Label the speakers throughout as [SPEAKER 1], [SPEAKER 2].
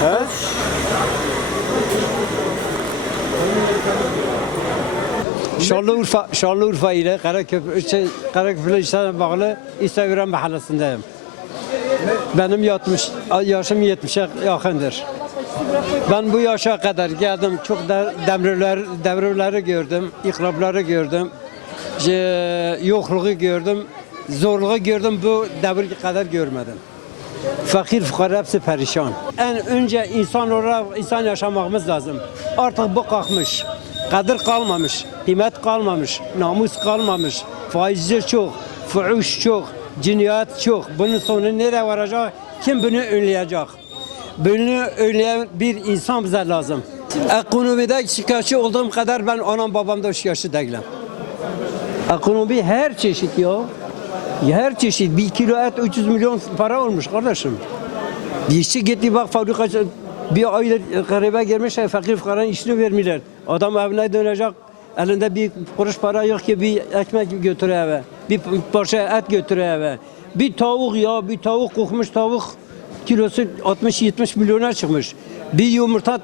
[SPEAKER 1] He? Şanlıurfa, Şanlıurfa ile Karaköprü, şey, Karaköprü işlerine bağlı İstagram mahallesindeyim. Benim yatmış, yaşım 70'e yakındır. Ben bu yaşa kadar geldim, çok da devirler, devirleri gördüm, ikrapları gördüm, ce- yokluğu gördüm, zorluğu gördüm, bu devir kadar görmedim. Fakir fukara hepsi perişan. En önce insan olarak insan yaşamamız lazım. Artık bu kalkmış. Kadir kalmamış, kıymet kalmamış, namus kalmamış, faizci çok, fuhuş çok, cinayet çok. Bunun sonu nereye varacak? Kim bunu önleyecek? Bunu önleyen bir insan bize lazım. Ekonomide şikayetçi olduğum kadar ben anam babamda şikayetçi değilim. Ekonomi her çeşit ya. Her çeşit. Bir kilo et 300 milyon para olmuş kardeşim. Bir işçi gitti bak fabrika bir aydır garibe girmiş fakir fukaranın işini vermiyorlar. Adam evine dönecek elinde bir kuruş para yok ki bir ekmek götürüyor eve. Bir parça et götürüyor eve. Bir tavuk ya bir tavuk kokmuş tavuk kilosu 60-70 milyona çıkmış. Bir yumurta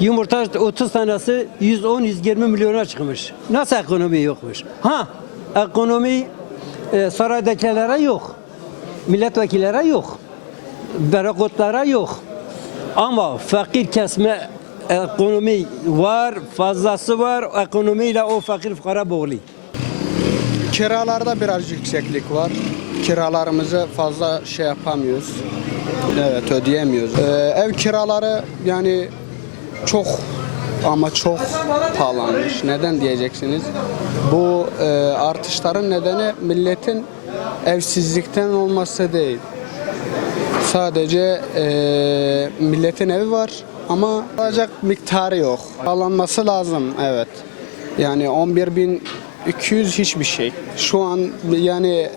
[SPEAKER 1] Yumurta 30 tanesi 110-120 milyona çıkmış. Nasıl ekonomi yokmuş? Ha, ekonomi e, saraydakilere yok. Milletvekillere yok. Berekotlara yok. Ama fakir kesme ekonomi var, fazlası var. Ekonomiyle o fakir fukara boğuluyor.
[SPEAKER 2] Kiralarda biraz yükseklik var. Kiralarımızı fazla şey yapamıyoruz. Evet ödeyemiyoruz. Ee, ev kiraları yani çok ama çok pahalanmış. Neden diyeceksiniz? Bu e, artışların nedeni milletin evsizlikten olması değil. Sadece e, milletin evi var ama alacak miktarı yok. Alınması lazım evet. Yani 11.200 hiçbir şey. Şu an yani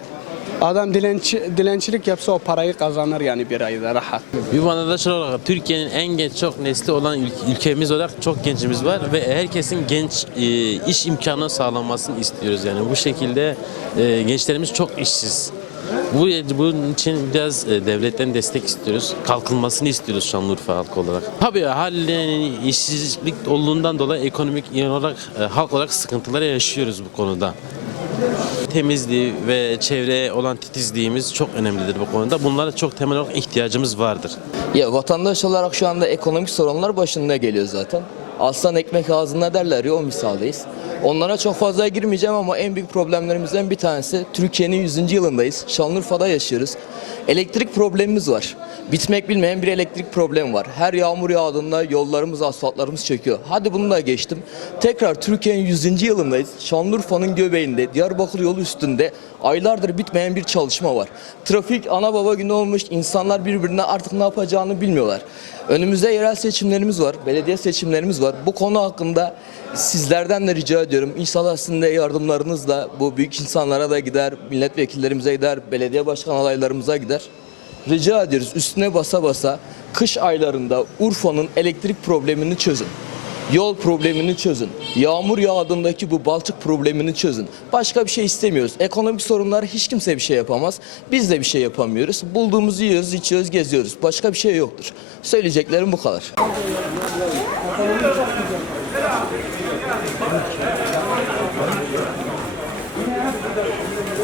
[SPEAKER 2] adam dilenci, dilencilik yapsa o parayı kazanır yani bir ayda rahat.
[SPEAKER 3] Bir vatandaş olarak Türkiye'nin en genç çok nesli olan ül- ülkemiz olarak çok gencimiz var ve herkesin genç e, iş imkanı sağlanmasını istiyoruz yani bu şekilde e, gençlerimiz çok işsiz. Bu bunun için biraz e, devletten destek istiyoruz. Kalkınmasını istiyoruz Şanlıurfa halkı olarak. Tabii haliyle işsizlik olduğundan dolayı ekonomik olarak e, halk olarak sıkıntılar yaşıyoruz bu konuda. Temizliği ve çevreye olan titizliğimiz çok önemlidir bu konuda. Bunlara çok temel olarak ihtiyacımız vardır.
[SPEAKER 4] Ya vatandaş olarak şu anda ekonomik sorunlar başında geliyor zaten. Aslan ekmek ağzında derler ya o misaldeyiz. Onlara çok fazla girmeyeceğim ama en büyük problemlerimizden bir tanesi Türkiye'nin 100. yılındayız. Şanlıurfa'da yaşıyoruz. Elektrik problemimiz var. Bitmek bilmeyen bir elektrik problemi var. Her yağmur yağdığında yollarımız, asfaltlarımız çöküyor. Hadi bunu da geçtim. Tekrar Türkiye'nin 100. yılındayız. Şanlıurfa'nın göbeğinde, Diyarbakır yolu üstünde aylardır bitmeyen bir çalışma var. Trafik ana baba günü olmuş. İnsanlar birbirine artık ne yapacağını bilmiyorlar. Önümüzde yerel seçimlerimiz var, belediye seçimlerimiz var. Bu konu hakkında sizlerden de rica ediyorum. İnşallah sizin de yardımlarınızla bu büyük insanlara da gider, milletvekillerimize gider, belediye başkan adaylarımıza gider. Rica ediyoruz üstüne basa basa kış aylarında Urfa'nın elektrik problemini çözün. Yol problemini çözün. Yağmur yağdığındaki bu balçık problemini çözün. Başka bir şey istemiyoruz. Ekonomik sorunlar hiç kimse bir şey yapamaz. Biz de bir şey yapamıyoruz. Bulduğumuzu yiyoruz, içiyoruz, geziyoruz. Başka bir şey yoktur. Söyleyeceklerim bu kadar. Thank you.